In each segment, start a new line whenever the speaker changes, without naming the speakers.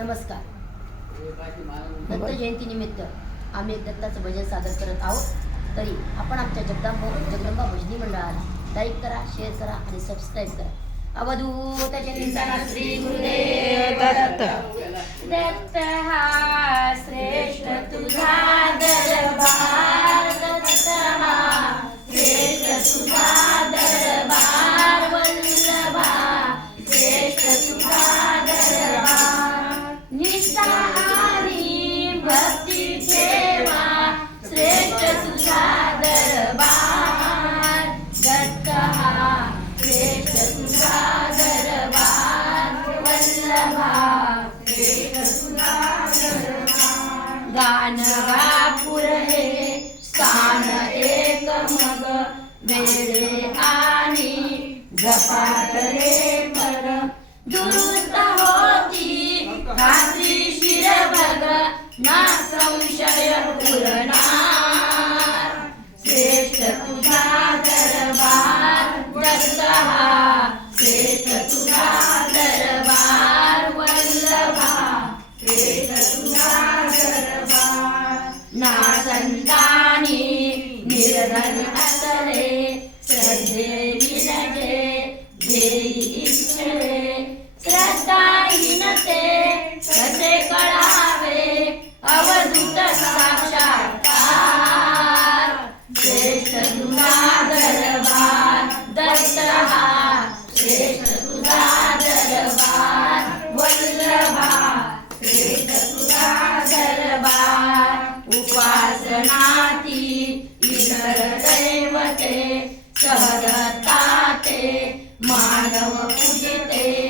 नमस्कार. दत्त जयंतीनिमित्त आम्ही एक दत्ताचं भजन सादर करत आहोत. तरी आपण आमच्या जगदंबा जगदंबा भजनी मंडळाला लाईक करा शेअर करा आणि सबस्क्राईब करा. अवधूत चिंतन श्री गुरुदेव दत्त. दत्त हा श्रेष्ठ तुझा गापुर हे स्थान एक मग. वेळे आणि झपाटले पर. दुरुस्त हो ना संशय पुरणार. श्रेष्ठ तुझा दरबार दत्त हा श्रेष्ठ तुझा दरबार वल्लभा. श्रेष्ठ तुझा दरबार. ना संतानी निर्धन असले श्रद्धे विनजे ध्येयी इच्छे श्रद्धाहीन ते कसे कळा दैवते सहदत्ता ते मानव पूजिते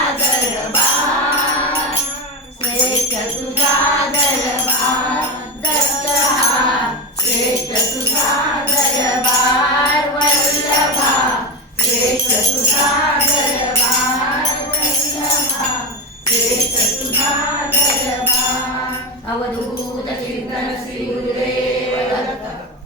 ಅವಧೂತ ಚಿಂತನ ಶ್ರೀ